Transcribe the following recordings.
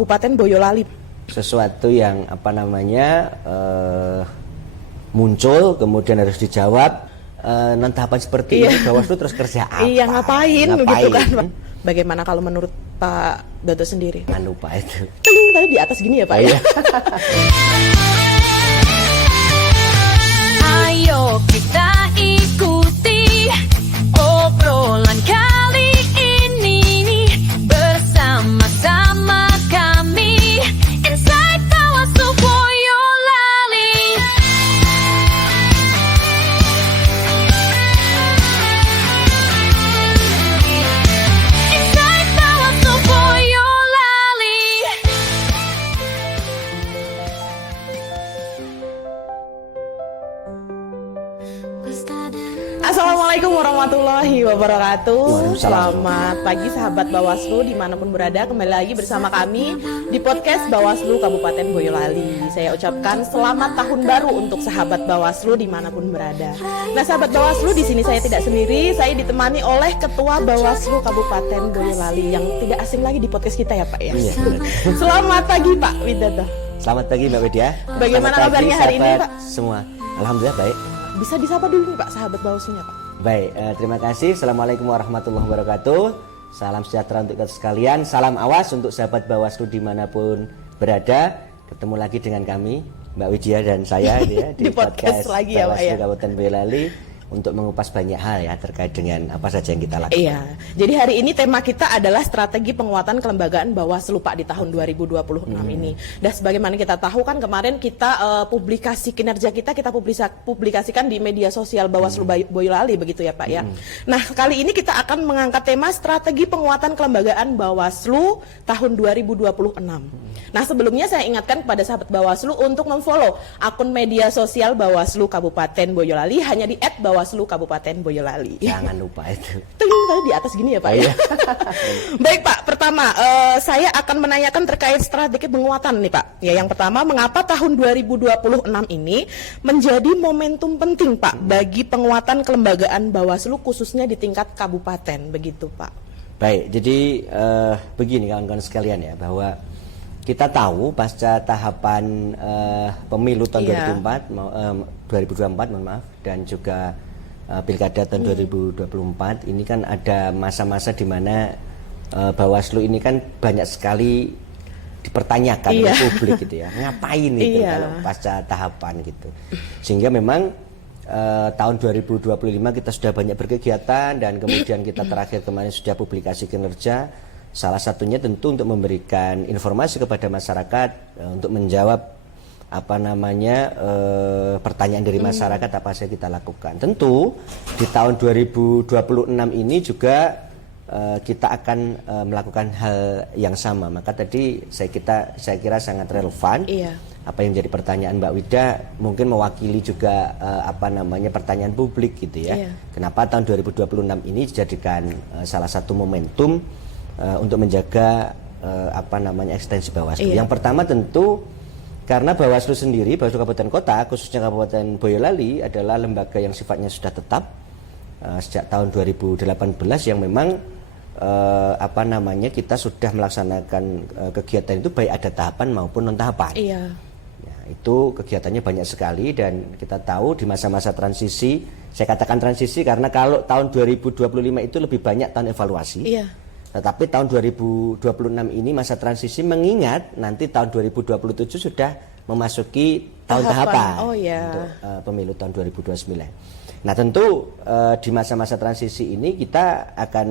Kabupaten Boyolali. Sesuatu yang muncul kemudian harus dijawab, non tahapan seperti ini Bawaslu terus kerja apa? Iya, ngapain gitu kan Pak? Bagaimana kalau menurut Pak Dodo sendiri? Jangan lupa itu. Tadi di atas gini ya Pak ya? Ayo kita ikuti obrolan kali ini bersama-sama kami Inside Bawaslu Boyolali. Inside Bawaslu Boyolali. Assalamualaikum warahmatullahi wabarakatuh. Selamat pagi sahabat Bawaslu dimanapun berada. Kembali lagi bersama kami di podcast Bawaslu Kabupaten Boyolali. Saya ucapkan selamat tahun baru untuk sahabat Bawaslu dimanapun berada. Nah sahabat Bawaslu, di sini saya tidak sendiri. Saya ditemani oleh Ketua Bawaslu Kabupaten Boyolali yang tidak asing lagi di podcast kita ya Pak ya. Iya. Selamat pagi Pak Widodo. Selamat pagi Mbak Widya. Bagaimana kabarnya hari ini Pak? Semua, alhamdulillah baik. Bisa disapa dulu nih Pak sahabat Bawaslunya Pak. Baik, terima kasih. Assalamualaikum warahmatullahi wabarakatuh. Salam sejahtera untuk kita sekalian. Salam awas untuk sahabat Bawaslu dimanapun berada. Ketemu lagi dengan kami, Mbak Widya dan saya ya, di podcast lagi ya Pak Bawaslu ya. Kabupaten Boyolali untuk mengupas banyak hal ya terkait dengan apa saja yang kita lakukan. Iya, jadi hari ini tema kita adalah strategi penguatan kelembagaan Bawaslu Pak di tahun 2026 ini. Dan sebagaimana kita tahu kan kemarin kita publikasi kinerja kita publikasikan di media sosial Bawaslu Boyolali begitu ya Pak ya. Nah kali ini kita akan mengangkat tema strategi penguatan kelembagaan Bawaslu tahun 2026. Nah sebelumnya saya ingatkan kepada sahabat Bawaslu untuk memfollow akun media sosial Bawaslu Kabupaten Boyolali hanya di @Bawaslu Kabupaten Boyolali. Jangan lupa itu. Tadi di atas gini ya Pak ya. Baik Pak, pertama saya akan menanyakan terkait strategi penguatan nih Pak. Ya yang pertama, mengapa tahun 2026 ini menjadi momentum penting Pak bagi penguatan kelembagaan Bawaslu khususnya di tingkat kabupaten begitu Pak. Baik, jadi begini kawan-kawan sekalian ya, bahwa kita tahu pasca tahapan pemilu tahun 2024 mohon maaf, dan juga pilkada tahun 2024 ini kan ada masa-masa di mana Bawaslu ini kan banyak sekali dipertanyakan oleh publik gitu ya, ngapain itu kalau pasca tahapan gitu, sehingga memang tahun 2025 kita sudah banyak berkegiatan dan kemudian kita terakhir kemarin sudah publikasi kinerja. Salah satunya tentu untuk memberikan informasi kepada masyarakat untuk menjawab pertanyaan dari masyarakat apa saja kita lakukan. Tentu di tahun 2026 ini juga kita akan melakukan hal yang sama. Maka tadi saya kira sangat relevan. Apa yang jadi pertanyaan Mbak Wida mungkin mewakili juga pertanyaan publik gitu ya. Kenapa tahun 2026 ini dijadikan salah satu momentum untuk menjaga ekstensi Bawaslu. Yang pertama tentu karena Bawaslu sendiri, Bawaslu Kabupaten Kota, khususnya Kabupaten Boyolali adalah lembaga yang sifatnya sudah tetap sejak tahun 2018 yang memang kita sudah melaksanakan kegiatan itu baik ada tahapan maupun non tahapan. Ya, itu kegiatannya banyak sekali dan kita tahu di masa-masa transisi, saya katakan transisi karena kalau tahun 2025 itu lebih banyak tahun evaluasi. Tetapi tahun 2026 ini masa transisi mengingat nanti tahun 2027 sudah memasuki tahun tahapan untuk pemilu tahun 2029. Nah tentu di masa-masa transisi ini kita akan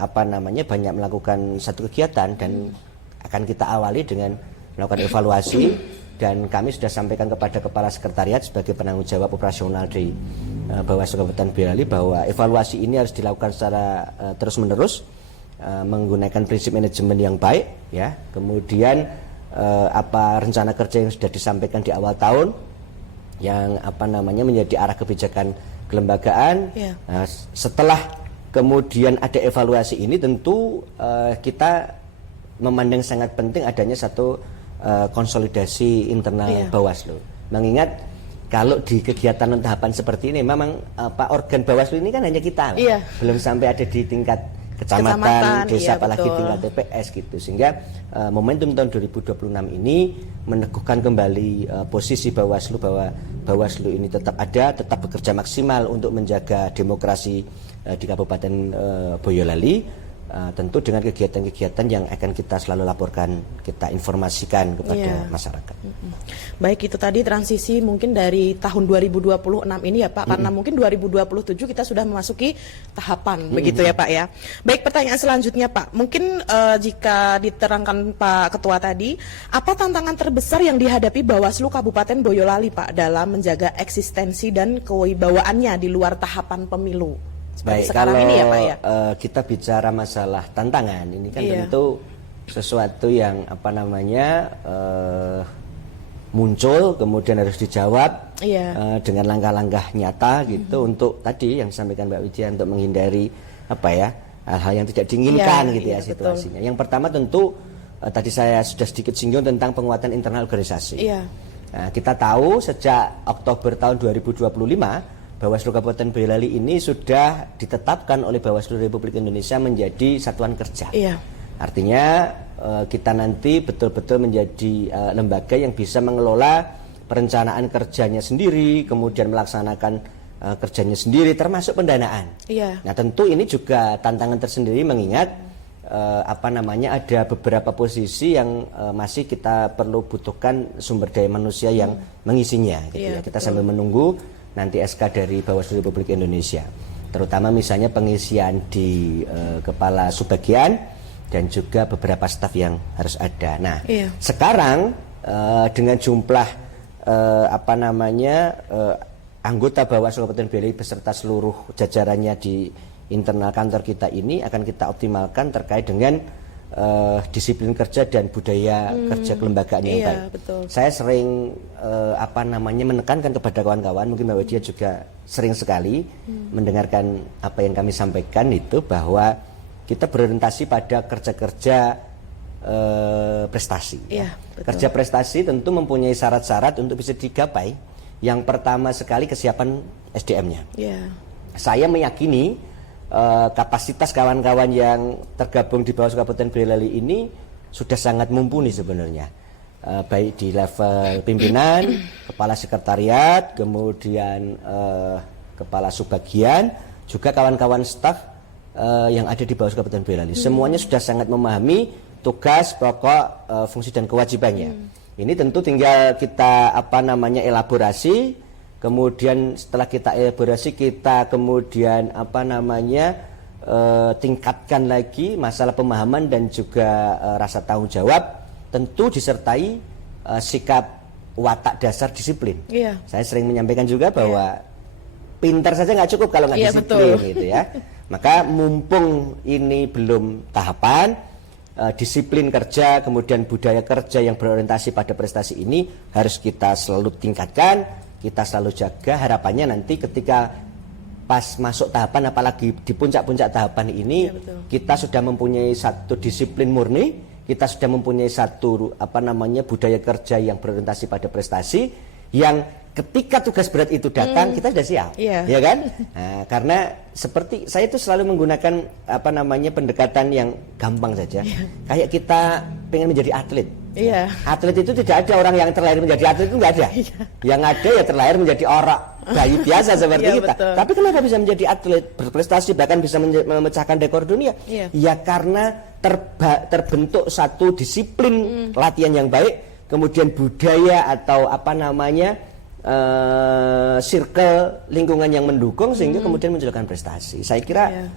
banyak melakukan satu kegiatan dan akan kita awali dengan melakukan evaluasi dan kami sudah sampaikan kepada Kepala Sekretariat sebagai penanggung jawab operasional di Bawaslu Kabupaten Boyolali bahwa evaluasi ini harus dilakukan secara terus-menerus menggunakan prinsip manajemen yang baik ya. Kemudian rencana kerja yang sudah disampaikan di awal tahun yang menjadi arah kebijakan kelembagaan. Setelah kemudian ada evaluasi ini tentu kita memandang sangat penting adanya satu konsolidasi internal Bawaslu. Mengingat kalau di kegiatan non tahapan seperti ini memang organ Bawaslu ini kan hanya kita, belum sampai ada di tingkat kecamatan, desa, iya, apalagi betul. tingkat TPS gitu. Sehingga momentum tahun 2026 ini meneguhkan kembali posisi Bawaslu bahwa Bawaslu ini tetap ada, tetap bekerja maksimal untuk menjaga demokrasi di Kabupaten Boyolali. Tentu dengan kegiatan-kegiatan yang akan kita selalu laporkan, kita informasikan kepada masyarakat. Baik, itu tadi transisi mungkin dari tahun 2026 ini ya Pak, karena mungkin 2027 kita sudah memasuki tahapan, begitu ya Pak ya. Baik, pertanyaan selanjutnya Pak, mungkin jika diterangkan Pak Ketua tadi, apa tantangan terbesar yang dihadapi Bawaslu Kabupaten Boyolali Pak dalam menjaga eksistensi dan kewibawaannya di luar tahapan pemilu? Baik, sekarang kalau ini ya Pak ya. Kita bicara masalah tantangan, ini kan tentu sesuatu yang muncul kemudian harus dijawab dengan langkah-langkah nyata gitu untuk tadi yang disampaikan Mbak Widya, untuk menghindari hal-hal yang tidak diinginkan gitu ya situasinya. Betul. Yang pertama tentu tadi saya sudah sedikit singgung tentang penguatan internal organisasi. Nah, kita tahu sejak Oktober tahun 2025 Bawaslu Kabupaten Boyolali ini sudah ditetapkan oleh Bawaslu Republik Indonesia menjadi satuan kerja. Artinya kita nanti betul-betul menjadi lembaga yang bisa mengelola perencanaan kerjanya sendiri, kemudian melaksanakan kerjanya sendiri, termasuk pendanaan. Nah, tentu ini juga tantangan tersendiri mengingat ada beberapa posisi yang masih kita perlu butuhkan sumber daya manusia yang mengisinya. Gitu ya. Kita sambil menunggu nanti SK dari Bawaslu Republik Indonesia, terutama misalnya pengisian di kepala subbagian dan juga beberapa staf yang harus ada. Nah, sekarang dengan jumlah anggota Bawaslu Kabupaten Boyolali beserta seluruh jajarannya di internal kantor kita ini akan kita optimalkan terkait dengan disiplin kerja dan budaya kerja kelembagaan yang baik. Betul. Saya sering menekankan kepada kawan-kawan, mungkin Mbak Widya juga sering sekali mendengarkan apa yang kami sampaikan itu, bahwa kita berorientasi pada kerja-kerja prestasi. Kerja prestasi tentu mempunyai syarat-syarat untuk bisa digapai. Yang pertama sekali kesiapan SDM-nya. Saya meyakini kapasitas kawan-kawan yang tergabung di Bawaslu Kabupaten Boyolali ini sudah sangat mumpuni sebenarnya, baik di level pimpinan, kepala sekretariat, kemudian kepala subbagian, juga kawan-kawan staf yang ada di Bawaslu Kabupaten Boyolali. Semuanya sudah sangat memahami tugas, pokok, fungsi dan kewajibannya. Ini tentu tinggal kita elaborasi. Kemudian setelah kita elaborasi, kita kemudian tingkatkan lagi masalah pemahaman dan juga rasa tanggung jawab, tentu disertai sikap watak dasar disiplin. Saya sering menyampaikan juga bahwa pintar saja nggak cukup kalau nggak disiplin, gitu ya. Maka mumpung ini belum tahapan, disiplin kerja, kemudian budaya kerja yang berorientasi pada prestasi ini harus kita selalu tingkatkan. Kita selalu jaga, harapannya nanti ketika pas masuk tahapan, apalagi di puncak-puncak tahapan ini, kita sudah mempunyai satu disiplin murni, kita sudah mempunyai satu budaya kerja yang berorientasi pada prestasi, yang ketika tugas berat itu datang kita sudah siap, ya kan? Nah, karena seperti saya itu selalu menggunakan pendekatan yang gampang saja, kayak kita pengen menjadi atlet. Atlet itu tidak ada orang yang terlahir menjadi atlet, itu nggak ada. Yang ada ya terlahir menjadi orang bayi biasa seperti kita. Betul. Tapi kenapa bisa menjadi atlet, berprestasi, bahkan bisa memecahkan rekor dunia? Ya karena terbentuk satu disiplin latihan yang baik, kemudian budaya atau circle lingkungan yang mendukung sehingga kemudian menunjukkan prestasi. Saya kira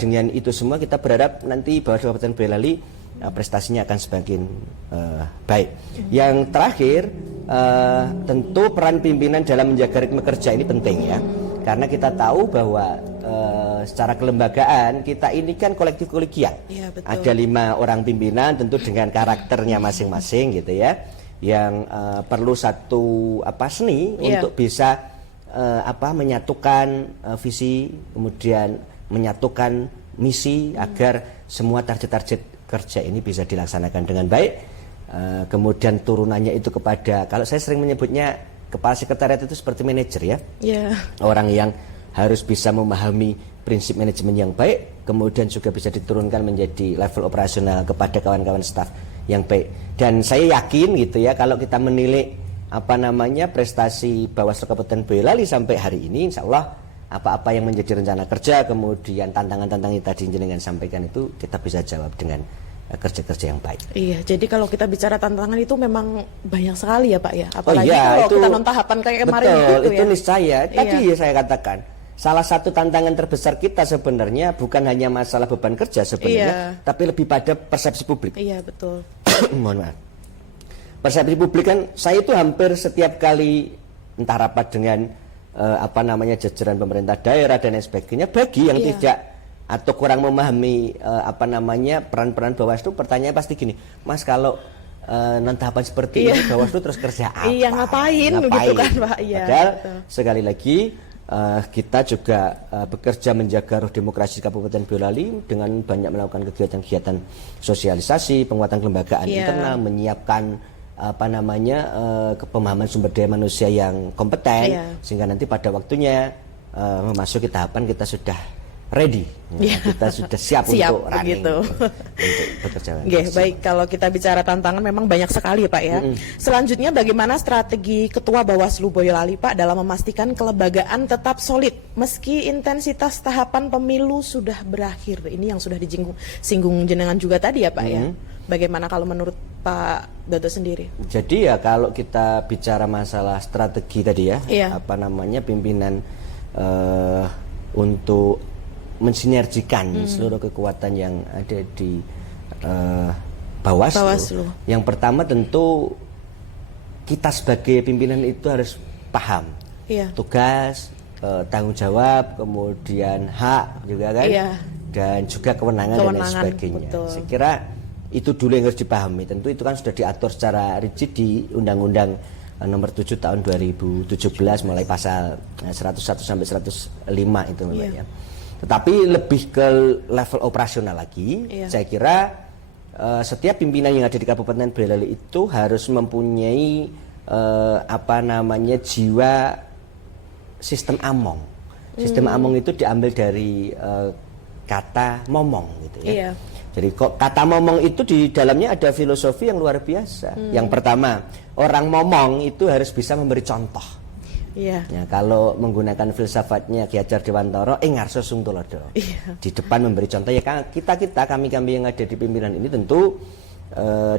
dengan itu semua kita berharap nanti Bawaslu Kabupaten Boyolali prestasinya akan semakin baik. Yang terakhir, tentu peran pimpinan dalam menjaga ritme kerja ini penting ya, karena kita tahu bahwa secara kelembagaan kita ini kan kolektif kolegial. Ada 5 orang pimpinan, tentu dengan karakternya masing-masing gitu ya, yang perlu satu seni untuk bisa menyatukan visi, kemudian menyatukan misi agar semua target-target kerja ini bisa dilaksanakan dengan baik. Kemudian turunannya itu kepada, kalau saya sering menyebutnya kepala sekretariat itu seperti manajer ya, orang yang harus bisa memahami prinsip manajemen yang baik, kemudian juga bisa diturunkan menjadi level operasional kepada kawan-kawan staf yang baik. Dan saya yakin gitu ya, kalau kita menilai prestasi Bawaslu Kabupaten Boyolali sampai hari ini, insya Allah apa-apa yang menjadi rencana kerja, kemudian tantangan-tantangan yang tadi jenengan sampaikan itu kita bisa jawab dengan kerja-kerja yang baik. Iya, jadi kalau kita bicara tantangan itu memang banyak sekali ya Pak ya. Apalagi iya, kalau itu, kita non-tahapan kayak kemarin betul, gitu itu ya. niscaya. Tadi Iya. saya katakan, salah satu tantangan terbesar kita sebenarnya bukan hanya masalah beban kerja sebenarnya, tapi lebih pada persepsi publik. Iya, betul. Mohon maaf. Persepsi publik kan, saya itu hampir setiap kali entah rapat dengan jajaran pemerintah daerah dan lain sebagainya, bagi yang tidak atau kurang memahami peran-peran Bawaslu, pertanyaan pasti gini, Mas, kalau non tahapan seperti ini Bawaslu terus kerja apa? Iya, ngapain gitu kan Pak? Iya, Padahal betul. sekali lagi kita juga bekerja menjaga roh demokrasi Kabupaten Boyolali dengan banyak melakukan kegiatan-kegiatan sosialisasi, penguatan kelembagaan internal, menyiapkan pemahaman sumber daya manusia yang kompeten, sehingga nanti pada waktunya memasuki tahapan kita sudah ready, kita sudah siap untuk running, gitu. untuk bekerja. Baik, kalau kita bicara tantangan memang banyak sekali ya Pak ya. Selanjutnya bagaimana strategi Ketua Bawaslu Boyolali Pak dalam memastikan kelembagaan tetap solid meski intensitas tahapan pemilu sudah berakhir. Ini yang sudah disinggung jenengan juga tadi ya Pak ya. Bagaimana kalau menurut Pak Dodo sendiri? Jadi ya kalau kita bicara masalah strategi tadi ya, pimpinan untuk mensinergikan seluruh kekuatan yang ada di Bawaslu. Yang pertama tentu kita sebagai pimpinan itu harus paham tugas, tanggung jawab, kemudian hak juga kan, dan juga kewenangan dan lain sebagainya. Betul. Saya kira itu dulu yang harus dipahami. Tentu itu kan sudah diatur secara rigid di Undang-Undang Nomor 7 Tahun 2017 mulai pasal 101 sampai 105 itu ya. Tetapi lebih ke level operasional lagi, saya kira setiap pimpinan yang ada di Kabupaten Boyolali itu harus mempunyai jiwa sistem among. Sistem among itu diambil dari kata momong gitu ya. Jadi kata momong itu di dalamnya ada filosofi yang luar biasa. Yang pertama, orang momong itu harus bisa memberi contoh. Ya, kalau menggunakan filsafatnya Ki Hajar Dewantara, ngarso sung tulodo. Di depan memberi contoh ya, kami yang ada di pimpinan ini tentu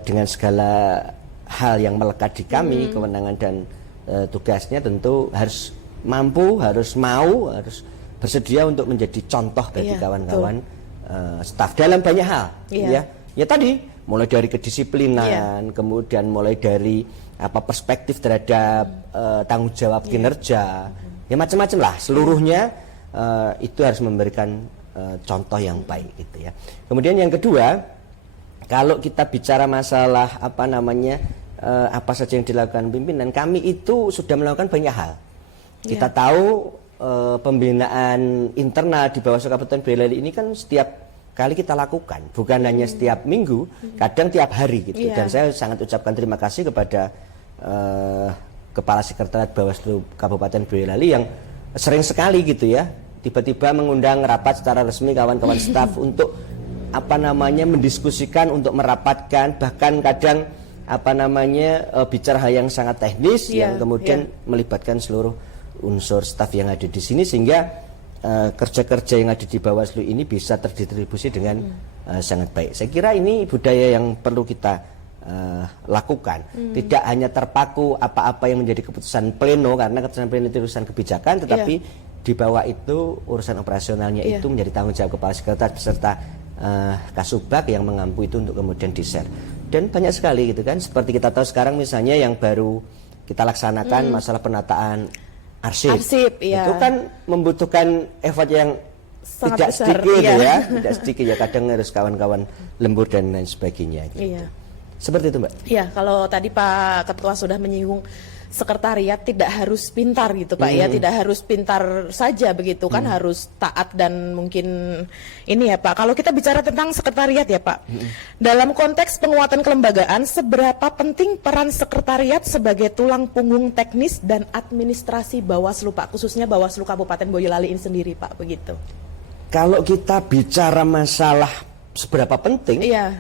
dengan segala hal yang melekat di kami, kewenangan dan tugasnya tentu harus mampu, harus mau, harus bersedia untuk menjadi contoh bagi kawan-kawan staf dalam banyak hal. Ya tadi mulai dari kedisiplinan, kemudian mulai dari perspektif terhadap tanggung jawab kinerja, ya macam-macam lah. Seluruhnya itu harus memberikan contoh yang baik gitu ya. Kemudian yang kedua, kalau kita bicara masalah apa saja yang dilakukan pimpinan, kami itu sudah melakukan banyak hal. Kita tahu pembinaan internal di Bawaslu Kabupaten Boyolali ini kan setiap kali kita lakukan, bukan hanya setiap minggu, kadang tiap hari gitu. Dan saya sangat ucapkan terima kasih kepada Kepala Sekretariat Bawaslu Kabupaten Boyolali yang sering sekali gitu ya, tiba-tiba mengundang rapat secara resmi kawan-kawan staf untuk mendiskusikan, untuk merapatkan, bahkan kadang bicara hal yang sangat teknis yang kemudian melibatkan seluruh unsur staf yang ada di sini, sehingga kerja-kerja yang ada di Bawaslu ini bisa terdistribusi dengan sangat baik. Saya kira ini budaya yang perlu kita lakukan. Tidak hanya terpaku apa-apa yang menjadi keputusan pleno, karena keputusan pleno itu urusan kebijakan, tetapi di bawah itu urusan operasionalnya itu menjadi tanggung jawab Kepala Sekretariat beserta Kasubag yang mengampu itu untuk kemudian di-share. Dan banyak sekali gitu kan, seperti kita tahu sekarang misalnya yang baru kita laksanakan masalah penataan arsip, itu kan membutuhkan effort yang sangat tidak besar, sedikit tidak sedikit ya, kadang harus kawan-kawan lembur dan lain sebagainya gitu. Seperti itu Mbak. Iya, kalau tadi Pak Ketua sudah menyinggung sekretariat tidak harus pintar gitu Pak ya, tidak harus pintar saja begitu kan, harus taat dan mungkin ini ya Pak. Kalau kita bicara tentang sekretariat ya Pak, dalam konteks penguatan kelembagaan, seberapa penting peran sekretariat sebagai tulang punggung teknis dan administrasi Bawaslu Pak, khususnya Bawaslu Kabupaten Boyolali ini sendiri Pak, begitu? kalau kita bicara masalah seberapa penting, Iya.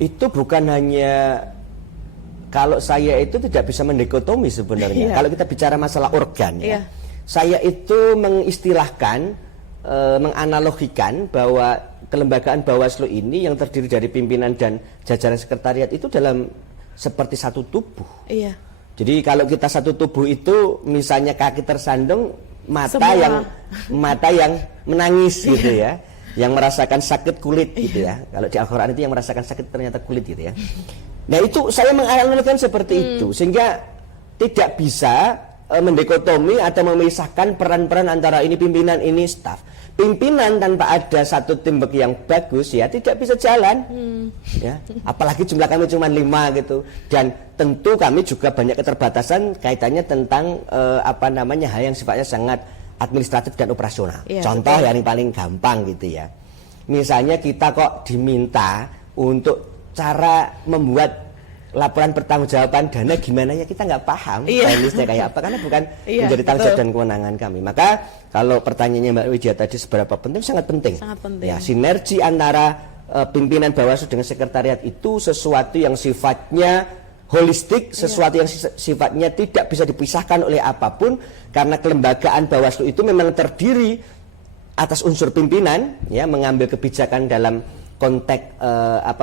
itu bukan hanya kalau saya itu tidak bisa mendikotomi sebenarnya. Iya. Kalau kita bicara masalah organ, ya, Iya. saya itu mengistilahkan, menganalogikan bahwa kelembagaan Bawaslu ini yang terdiri dari pimpinan dan jajaran sekretariat itu dalam seperti satu tubuh. Iya. Jadi kalau kita satu tubuh itu misalnya kaki tersandung, mata Semua. yang menangis gitu ya, yang merasakan sakit kulit gitu ya. Kalau di Al-Qur'an itu yang merasakan sakit ternyata kulit gitu ya. Nah itu saya menganalogikan seperti itu sehingga tidak bisa mendikotomi atau memisahkan peran-peran antara ini pimpinan ini staf. Pimpinan tanpa ada satu teamwork yang bagus ya tidak bisa jalan, ya. Apalagi jumlah kami cuma 5 gitu, dan tentu kami juga banyak keterbatasan kaitannya tentang hal yang sifatnya sangat administratif dan operasional. Iya, Contoh betul. yang paling gampang gitu ya, misalnya kita kok diminta untuk cara membuat laporan pertanggungjawaban dana gimana ya, kita nggak paham teknisnya kayak apa karena bukan menjadi tanggung jawab dan kewenangan kami. Maka kalau pertanyaannya Mbak Widya tadi seberapa penting, sangat penting. Sangat penting. Ya, sinergi antara pimpinan Bawaslu dengan sekretariat itu sesuatu yang sifatnya holistik, sesuatu yang sifatnya tidak bisa dipisahkan oleh apapun, karena kelembagaan Bawaslu itu memang terdiri atas unsur pimpinan ya, mengambil kebijakan dalam konteks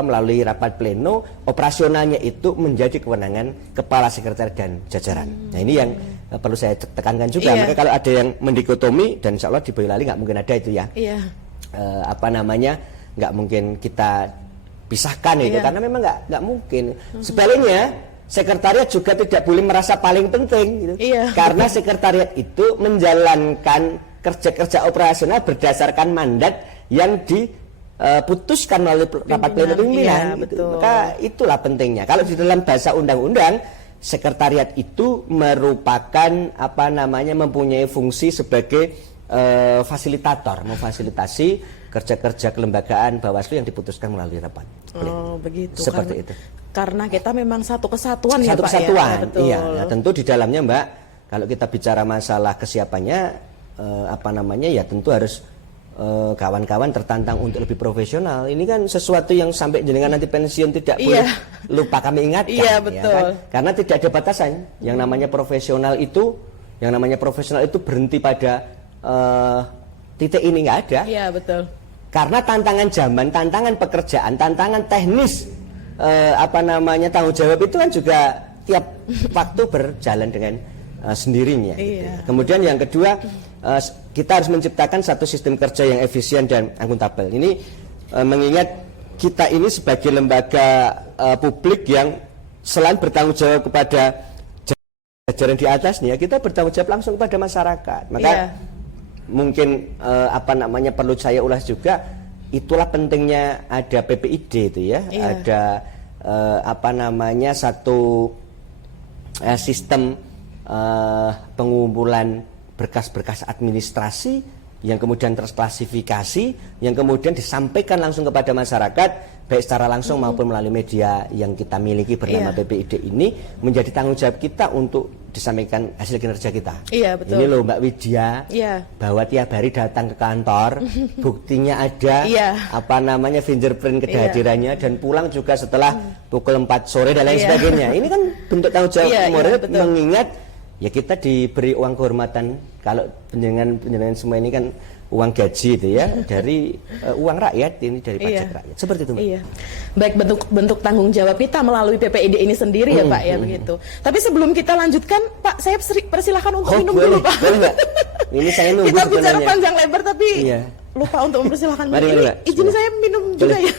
melalui rapat pleno, operasionalnya itu menjadi kewenangan kepala sekretariat dan jajaran. Nah ini yang perlu saya tekankan juga. Maka kalau ada yang mendikotomi, dan insya Allah di Boyolali nggak mungkin ada itu ya. Iya. Nggak mungkin kita pisahkan itu, karena memang nggak mungkin. Sebaliknya sekretariat juga tidak boleh merasa paling penting gitu. Karena sekretariat itu menjalankan kerja-kerja operasional berdasarkan mandat yang putuskan melalui rapat pleno pimpinan. Betul. Maka itulah pentingnya. Kalau di dalam bahasa undang-undang, sekretariat itu merupakan mempunyai fungsi sebagai fasilitator, memfasilitasi kerja-kerja kelembagaan Bawaslu yang diputuskan melalui rapat pleno. Oh, begitu. Seperti itu. Karena kita memang satu kesatuan ya, Satu Pak. kesatuan. Ya? Betul. Iya. Nah, tentu di dalamnya, Mbak, kalau kita bicara masalah kesiapannya, ya tentu harus kawan-kawan tertantang untuk lebih profesional. Ini kan sesuatu yang sampai jenengan nanti pensiun tidak boleh lupa kami ingatkan. Iya, betul. Ya kan? Karena tidak ada batasan. Yang namanya profesional itu berhenti pada titik ini, nggak ada. Iya, betul. Karena tantangan zaman, tantangan pekerjaan, tantangan teknis, tanggung jawab itu kan juga tiap waktu berjalan dengan sendirinya. Gitu. Kemudian yang kedua, kita harus menciptakan satu sistem kerja yang efisien dan akuntabel. Ini mengingat kita ini sebagai lembaga publik yang selain bertanggung jawab kepada jajaran di atasnya, kita bertanggung jawab langsung kepada masyarakat. Maka mungkin perlu saya ulas juga, itulah pentingnya ada PPID itu ya, ada satu sistem pengumpulan berkas-berkas administrasi yang kemudian terklasifikasi, yang kemudian disampaikan langsung kepada masyarakat, baik secara langsung maupun melalui media yang kita miliki bernama PPID ini, menjadi tanggung jawab kita untuk disampaikan hasil kinerja kita. Iya, betul. Ini loh Mbak Widya, bahwa tiap hari datang ke kantor, buktinya ada, fingerprint kehadirannya, dan pulang juga setelah pukul 4 sore dan lain sebagainya. Ini kan bentuk tanggung jawab moral, mengingat ya kita diberi uang kehormatan. Kalau penjenengan semua ini kan uang gaji itu ya, dari uang rakyat, ini dari pajak rakyat. Seperti itu, Mbak. Iya. Baik, bentuk tanggung jawab kita melalui PPID ini sendiri ya, Pak, ya begitu. Tapi sebelum kita lanjutkan, Pak, saya persilahkan untuk minum dulu, Pak. Boleh, Mbak. Ini saya nunggu kita sebenarnya. bicara panjang lebar tapi lupa untuk mempersilahkan. Mari, Mbak. Izin saya minum juga ya.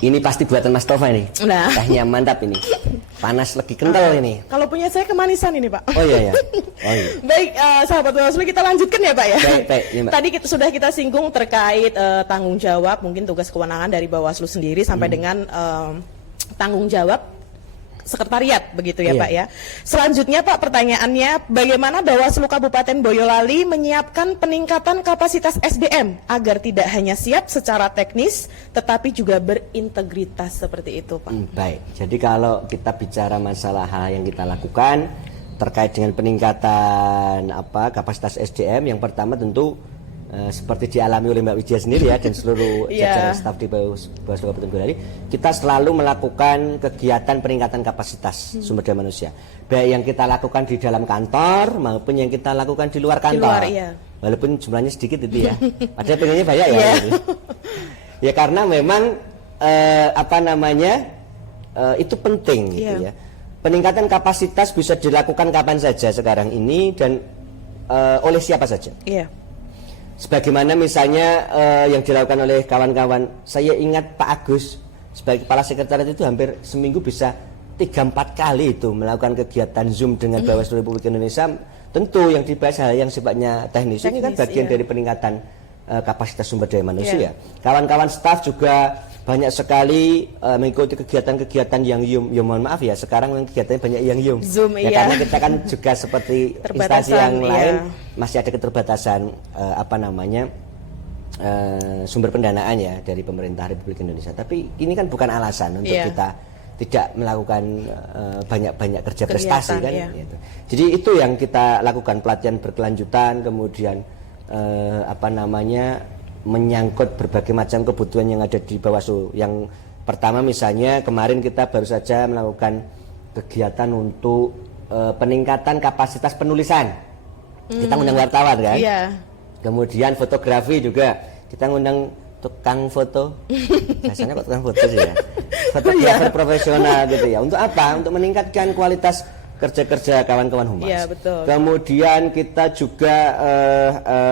Ini pasti buatan Mas Tova ini. Tehnya mantap ini. Panas lagi kental ini. Kalau punya saya kemanisan ini, Pak. Oh iya. Baik, sahabat Bawaslu, kita lanjutkan ya, Pak ya. Baik, ya, Mbak. Tadi sudah kita singgung terkait tanggung jawab, mungkin tugas kewenangan dari Bawaslu sendiri sampai dengan tanggung jawab sekretariat begitu ya, Pak ya. Selanjutnya, Pak, pertanyaannya, bagaimana Bawaslu Kabupaten Boyolali menyiapkan peningkatan kapasitas SDM agar tidak hanya siap secara teknis tetapi juga berintegritas seperti itu, Pak? Baik. Jadi kalau kita bicara masalah hal yang kita lakukan, terkait dengan peningkatan kapasitas SDM, yang pertama tentu seperti dialami oleh Mbak Widya sendiri ya dan seluruh jajaran staf di Bawaslu Kabupaten Boyolali, kita selalu melakukan kegiatan peningkatan kapasitas sumber daya manusia, baik yang kita lakukan di dalam kantor maupun yang kita lakukan di luar kantor. Walaupun jumlahnya sedikit itu ya, padahal pengennya banyak ya. Gitu. Ya karena memang itu penting gitu ya. Peningkatan kapasitas bisa dilakukan kapan saja sekarang ini dan oleh siapa saja. Sebagaimana misalnya yang dilakukan oleh kawan-kawan, saya ingat Pak Agus sebagai kepala sekretariat itu hampir seminggu bisa 3-4 kali itu melakukan kegiatan Zoom dengan Bawaslu Republik Indonesia. Tentu yang dibahas hal yang sifatnya teknis, ini kan bagian dari peningkatan kapasitas sumber daya manusia. Kawan-kawan staf juga banyak sekali mengikuti kegiatan-kegiatan yang mohon maaf ya, sekarang kegiatannya banyak yang Zoom ya, karena kita kan juga seperti instansi yang lain masih ada keterbatasan sumber pendanaan ya dari pemerintah Republik Indonesia. Tapi ini kan bukan alasan untuk kita tidak melakukan banyak-banyak kerja prestasi kan. Gitu. Jadi itu yang kita lakukan, pelatihan berkelanjutan, kemudian menyangkut berbagai macam kebutuhan yang ada di Bawaslu. Yang pertama misalnya kemarin kita baru saja melakukan kegiatan untuk peningkatan kapasitas penulisan. Kita ngundang wartawan kan. Kemudian fotografi juga kita ngundang tukang foto. Biasanya kok tukang foto sih ya. Fotografer profesional gitu ya. Untuk apa? Untuk meningkatkan kualitas kerja-kerja kawan-kawan humas. Kemudian kita juga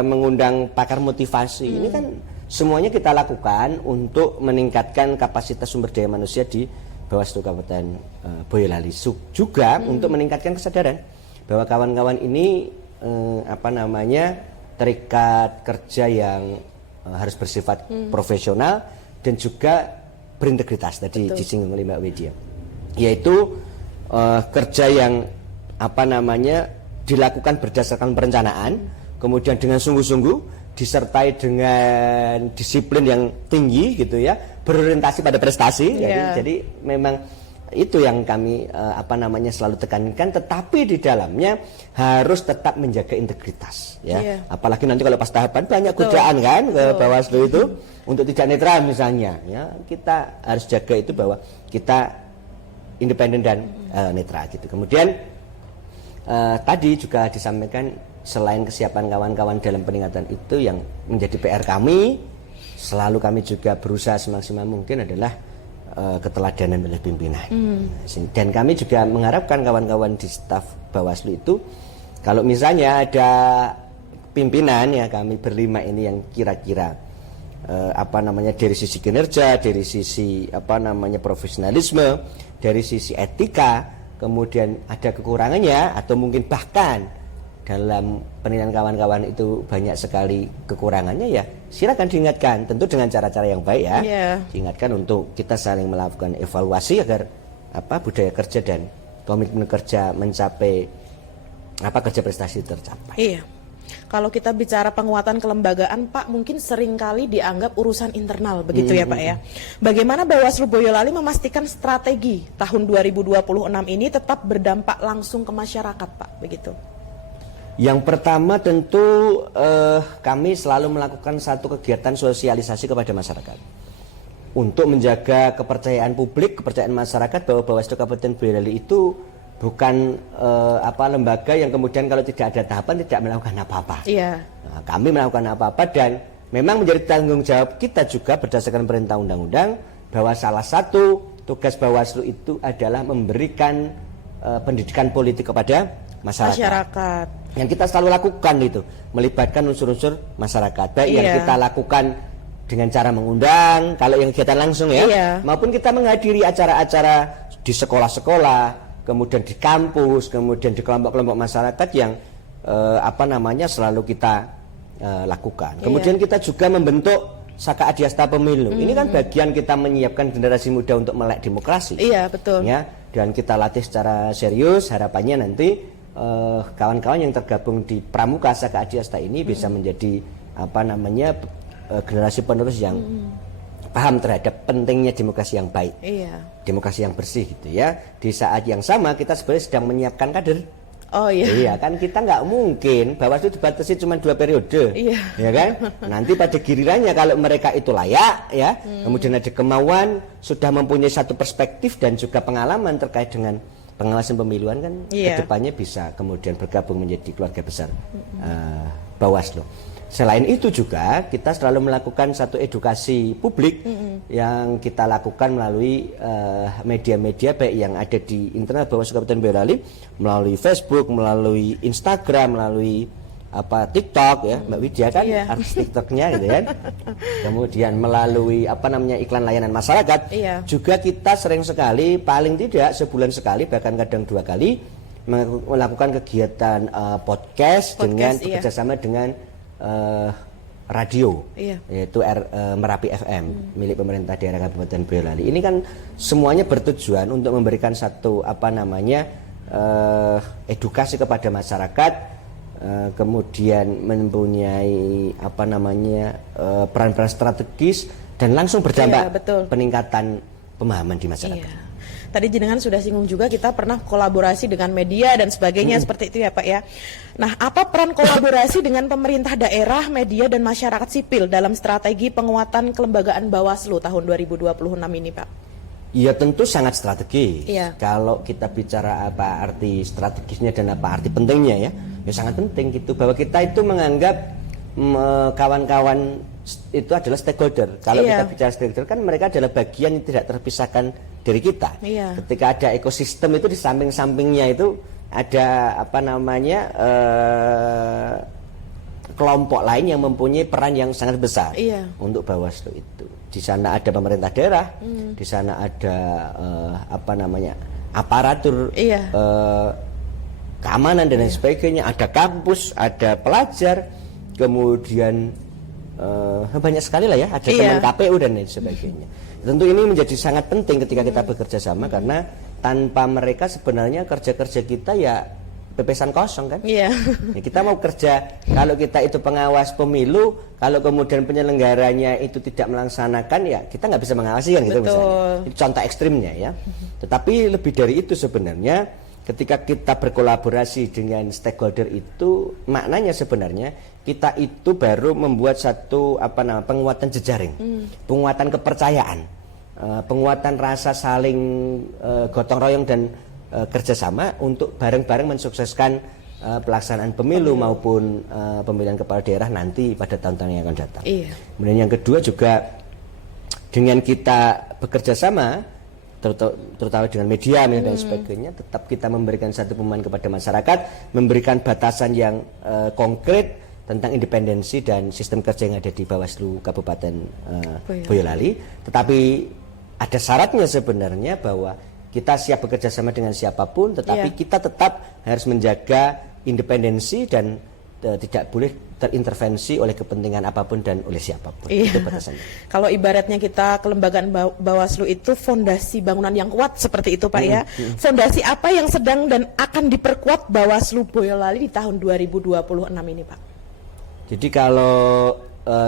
mengundang pakar motivasi. Ini kan semuanya kita lakukan untuk meningkatkan kapasitas sumber daya manusia di Bawaslu Kabupaten Boyolali. Juga untuk meningkatkan kesadaran bahwa kawan-kawan ini terikat kerja yang harus bersifat profesional dan juga berintegritas. Tadi disinggung oleh Mbak Widya, yaitu kerja yang dilakukan berdasarkan perencanaan, kemudian dengan sungguh-sungguh, disertai dengan disiplin yang tinggi gitu ya, berorientasi pada prestasi. Jadi memang itu yang kami selalu tekankan, tetapi di dalamnya harus tetap menjaga integritas ya. Apalagi nanti kalau pas tahapan banyak godaan kan ke Bawaslu itu untuk tidak netral misalnya ya, kita harus jaga itu bahwa kita independen dan netral gitu. Kemudian tadi juga disampaikan selain kesiapan kawan-kawan dalam peningkatan itu, yang menjadi PR kami, selalu kami juga berusaha semaksimal mungkin adalah keteladanan oleh pimpinan. Dan kami juga mengharapkan kawan-kawan di staf Bawaslu itu, kalau misalnya ada pimpinan ya, kami berlima ini yang kira-kira dari sisi kinerja, dari sisi profesionalisme, dari sisi etika, kemudian ada kekurangannya atau mungkin bahkan dalam penilaian kawan-kawan itu banyak sekali kekurangannya, ya silakan diingatkan, tentu dengan cara-cara yang baik ya. Diingatkan untuk kita saling melakukan evaluasi agar budaya kerja dan komitmen kerja mencapai kerja prestasi tercapai. Kalau kita bicara penguatan kelembagaan, Pak, mungkin seringkali dianggap urusan internal, begitu ya Pak ya. Bagaimana Bawaslu Boyolali memastikan strategi tahun 2026 ini tetap berdampak langsung ke masyarakat, Pak, begitu? Yang pertama tentu kami selalu melakukan satu kegiatan sosialisasi kepada masyarakat untuk menjaga kepercayaan publik, kepercayaan masyarakat bahwa Bawaslu Kabupaten Boyolali itu bukan lembaga yang kemudian kalau tidak ada tahapan tidak melakukan apa-apa. Nah, kami melakukan apa-apa dan memang menjadi tanggung jawab kita juga berdasarkan perintah undang-undang bahwa salah satu tugas Bawaslu itu adalah memberikan pendidikan politik kepada masyarakat. Yang kita selalu lakukan itu melibatkan unsur-unsur masyarakat, baik yang kita lakukan dengan cara mengundang, kalau yang kegiatan langsung maupun kita menghadiri acara-acara di sekolah-sekolah, kemudian di kampus, kemudian di kelompok-kelompok masyarakat yang selalu kita lakukan. Kemudian kita juga membentuk Saka Adiasta Pemilu. Ini kan bagian kita menyiapkan generasi muda untuk melek demokrasi. Betul. Ya, dan kita latih secara serius. Harapannya nanti kawan-kawan yang tergabung di Pramuka Saka Adiasta ini bisa menjadi generasi penerus yang paham terhadap pentingnya demokrasi yang baik, demokrasi yang bersih gitu ya. Di saat yang sama kita sebenarnya sedang menyiapkan kader Oh iya. Iya kan kita nggak mungkin Bawaslu dibatasi cuma 2 periode, ya kan? Nanti pada gilirannya kalau mereka itu layak, ya, kemudian ada kemauan, sudah mempunyai satu perspektif dan juga pengalaman terkait dengan pengawasan pemiluan kan, kedepannya bisa kemudian bergabung menjadi keluarga besar Bawaslu. Selain itu juga kita selalu melakukan satu edukasi publik yang kita lakukan melalui media-media baik yang ada di internal Bawaslu Kabupaten Boyolali, melalui Facebook, melalui Instagram, melalui TikTok, ya Mbak Widya kan artis TikToknya gitu kan. Kemudian melalui iklan layanan masyarakat. Juga kita sering sekali, paling tidak sebulan sekali bahkan kadang 2 kali melakukan kegiatan podcast dengan bekerjasama dengan radio, yaitu Merapi FM milik pemerintah daerah Kabupaten Boyolali. Ini kan semuanya bertujuan untuk memberikan satu edukasi kepada masyarakat, kemudian mempunyai peran-peran strategis dan langsung berdampak peningkatan pemahaman di masyarakat. Tadi jenengan sudah singgung juga kita pernah kolaborasi dengan media dan sebagainya seperti itu ya Pak ya. Nah, apa peran kolaborasi dengan pemerintah daerah, media dan masyarakat sipil dalam strategi penguatan kelembagaan Bawaslu tahun 2026 ini Pak? Ya tentu sangat strategis. Kalau kita bicara apa arti strategisnya dan apa arti pentingnya ya sangat penting gitu, bahwa kita itu menganggap kawan-kawan itu adalah stakeholder. Kalau kita bicara stakeholder kan mereka adalah bagian yang tidak terpisahkan dari kita. Ketika ada ekosistem itu di samping-sampingnya itu ada kelompok lain yang mempunyai peran yang sangat besar untuk Bawaslu itu. Di sana ada pemerintah daerah, di sana ada aparatur keamanan dan lain sebagainya, ada kampus, ada pelajar, kemudian banyak sekali lah ya, ada teman KPU dan lain sebagainya. Tentu ini menjadi sangat penting ketika kita bekerja sama, karena tanpa mereka sebenarnya kerja-kerja kita ya pepesan kosong kan. Ya, kita mau kerja, kalau kita itu pengawas pemilu, kalau kemudian penyelenggaranya itu tidak melaksanakan, ya kita nggak bisa mengawasi kan gitu misalnya. Itu contoh ekstrimnya ya. Tetapi lebih dari itu sebenarnya, ketika kita berkolaborasi dengan stakeholder itu maknanya sebenarnya kita itu baru membuat satu penguatan jejaring, penguatan kepercayaan, penguatan rasa saling gotong royong dan kerjasama untuk bareng-bareng mensukseskan pelaksanaan pemilu maupun pemilihan kepala daerah nanti pada tahun-tahun yang akan datang. Kemudian yang kedua juga dengan kita bekerja sama terutama dengan media dan sebagainya, tetap kita memberikan satu pemahaman kepada masyarakat, memberikan batasan yang konkret tentang independensi dan sistem kerja yang ada di Bawaslu Kabupaten Boyolali. Tetapi ada syaratnya sebenarnya, bahwa kita siap bekerja sama dengan siapapun, tetapi kita tetap harus menjaga independensi dan tidak boleh terintervensi oleh kepentingan apapun dan oleh siapapun. Itu batasannya. Kalau ibaratnya kita kelembagaan Bawaslu itu fondasi bangunan yang kuat seperti itu Pak ya. Fondasi apa yang sedang dan akan diperkuat Bawaslu Boyolali di tahun 2026 ini Pak? Jadi kalau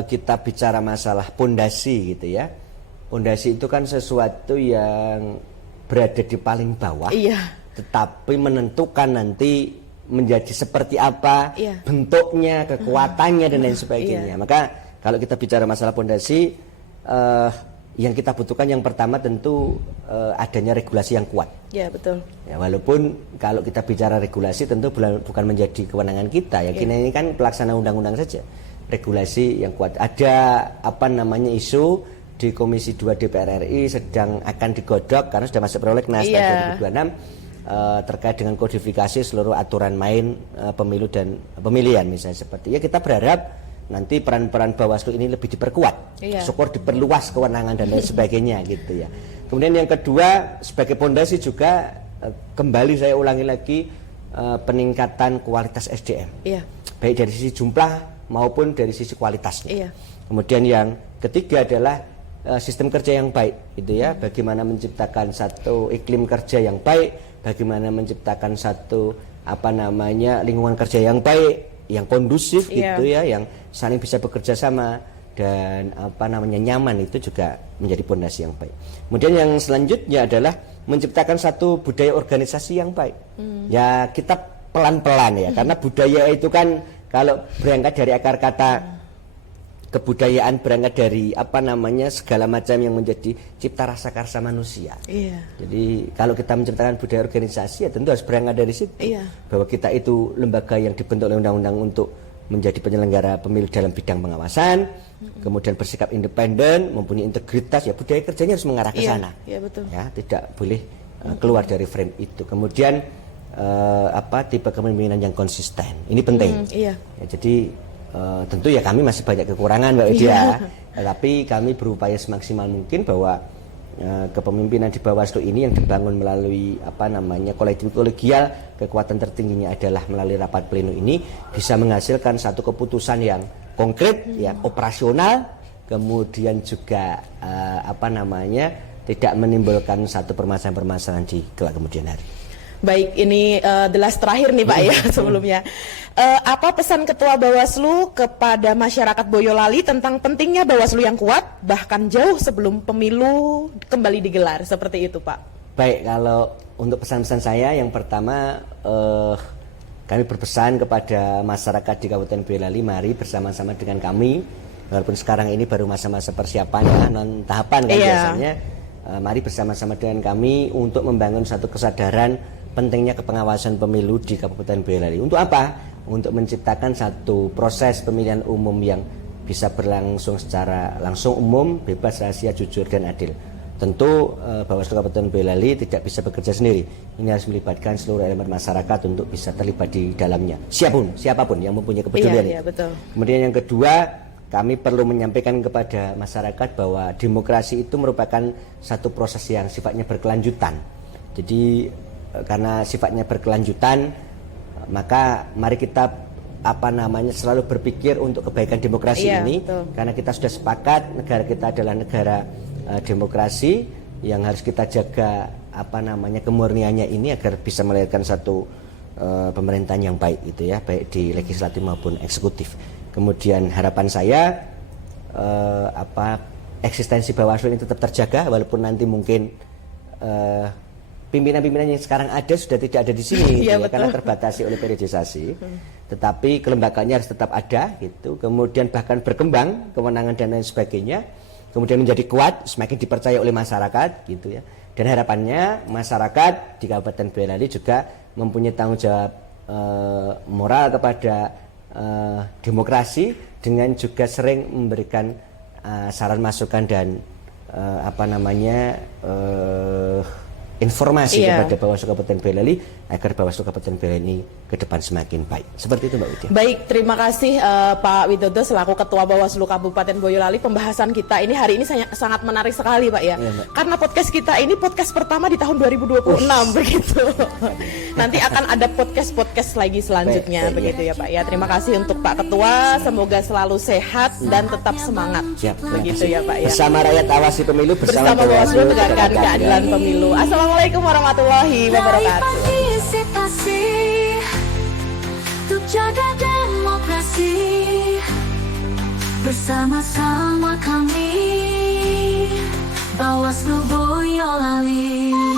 kita bicara masalah fondasi gitu ya, fondasi itu kan sesuatu yang berada di paling bawah, tetapi menentukan nanti menjadi seperti apa bentuknya, kekuatannya dan lain sebagainya. Maka kalau kita bicara masalah fondasi, yang kita butuhkan yang pertama tentu adanya regulasi yang kuat. Betul. Ya, walaupun kalau kita bicara regulasi tentu bukan menjadi kewenangan kita. Ya, ini kan pelaksana undang-undang saja. Regulasi yang kuat. Ada isu di Komisi 2 DPR RI sedang akan digodok karena sudah masuk prolegnas 2026. Terkait dengan kodifikasi seluruh aturan main pemilu dan pemilihan misalnya seperti kita berharap nanti peran-peran Bawaslu ini lebih diperkuat, syukur diperluas kewenangan dan lain sebagainya gitu ya. Kemudian yang kedua sebagai fondasi juga kembali saya ulangi lagi peningkatan kualitas SDM, baik dari sisi jumlah maupun dari sisi kualitasnya. Kemudian yang ketiga adalah sistem kerja yang baik gitu ya, bagaimana menciptakan satu iklim kerja yang baik, bagaimana menciptakan satu lingkungan kerja yang baik, yang kondusif gitu ya, yang saling bisa bekerja sama dan nyaman, itu juga menjadi fondasi yang baik. Kemudian yang selanjutnya adalah menciptakan satu budaya organisasi yang baik. Ya kita pelan-pelan ya, karena budaya itu kan kalau berangkat dari akar kata kebudayaan, berangkat dari segala macam yang menjadi cipta rasa karsa manusia. Iya. Jadi kalau kita menciptakan budaya organisasi ya tentu harus berangkat dari situ. Iya. Bahwa kita itu lembaga yang dibentuk oleh undang-undang untuk menjadi penyelenggara pemilu dalam bidang pengawasan, kemudian bersikap independen, mempunyai integritas, ya budaya kerjanya harus mengarah ke sana. Iya, betul. Ya, tidak boleh keluar dari frame itu. Kemudian tipe kepemimpinan yang konsisten. Ini penting. Iya. Ya, jadi tentu ya kami masih banyak kekurangan Mbak Widya, tapi kami berupaya semaksimal mungkin bahwa kepemimpinan di Bawaslu ini yang dibangun melalui kolektif kolegial, kekuatan tertingginya adalah melalui rapat pleno ini bisa menghasilkan satu keputusan yang konkret, yang operasional, kemudian juga tidak menimbulkan satu permasalahan-permasalahan di kelak kemudian hari. Baik, ini the last terakhir nih Pak ya sebelumnya. Apa pesan Ketua Bawaslu kepada masyarakat Boyolali tentang pentingnya Bawaslu yang kuat, bahkan jauh sebelum pemilu kembali digelar, seperti itu Pak? Baik, kalau untuk pesan-pesan saya, yang pertama kami berpesan kepada masyarakat di Kabupaten Boyolali, mari bersama-sama dengan kami, walaupun sekarang ini baru masa-masa persiapan ya, non tahapan kan biasanya, mari bersama-sama dengan kami untuk membangun satu kesadaran pentingnya kepengawasan pemilu di Kabupaten Boyolali. Untuk apa? Untuk menciptakan satu proses pemilihan umum yang bisa berlangsung secara langsung, umum, bebas, rahasia, jujur, dan adil. Tentu Bawaslu Kabupaten Boyolali tidak bisa bekerja sendiri. Ini harus melibatkan seluruh elemen masyarakat untuk bisa terlibat di dalamnya. Siapapun yang mempunyai kepedulian. Iya, betul. Kemudian yang kedua, kami perlu menyampaikan kepada masyarakat bahwa demokrasi itu merupakan satu proses yang sifatnya berkelanjutan. Jadi karena sifatnya berkelanjutan, maka mari kita selalu berpikir untuk kebaikan demokrasi ini, betul. Karena kita sudah sepakat negara kita adalah negara demokrasi yang harus kita jaga kemurniannya ini agar bisa melahirkan satu pemerintahan yang baik itu ya, baik di legislatif maupun eksekutif. Kemudian harapan saya eksistensi Bawaslu ini tetap terjaga walaupun nanti mungkin pimpinan-pimpinan yang sekarang ada sudah tidak ada di sini gitu ya, karena terbatasi oleh periodisasi. Tetapi kelembagaannya harus tetap ada gitu. Kemudian bahkan berkembang kewenangan dan lain sebagainya. Kemudian menjadi kuat, semakin dipercaya oleh masyarakat gitu ya. Dan harapannya masyarakat di Kabupaten Boyolali juga mempunyai tanggung jawab moral kepada demokrasi dengan juga sering memberikan saran masukan dan informasi kepada Bawaslu Kabupaten Boyolali agar Bawaslu Kabupaten Boyolali ini ke depan semakin baik. Seperti itu Mbak Widya. Baik, terima kasih Pak Widodo selaku Ketua Bawaslu Kabupaten Boyolali. Pembahasan kita ini hari ini sangat menarik sekali Pak ya. Karena podcast kita ini podcast pertama di tahun 2026 begitu. Nanti akan ada podcast lagi selanjutnya begitu ya Pak ya. Terima kasih untuk Pak Ketua, semoga selalu sehat dan tetap semangat. Siap, begitu ya Pak ya. Bersama rakyat awasi pemilu, bersama Bawaslu tegakkan keadilan pemilu. Assalamualaikum warahmatullahi wabarakatuh. Partisipasi untuk jaga demokrasi, bersama-sama kami Bawaslu Boyolali.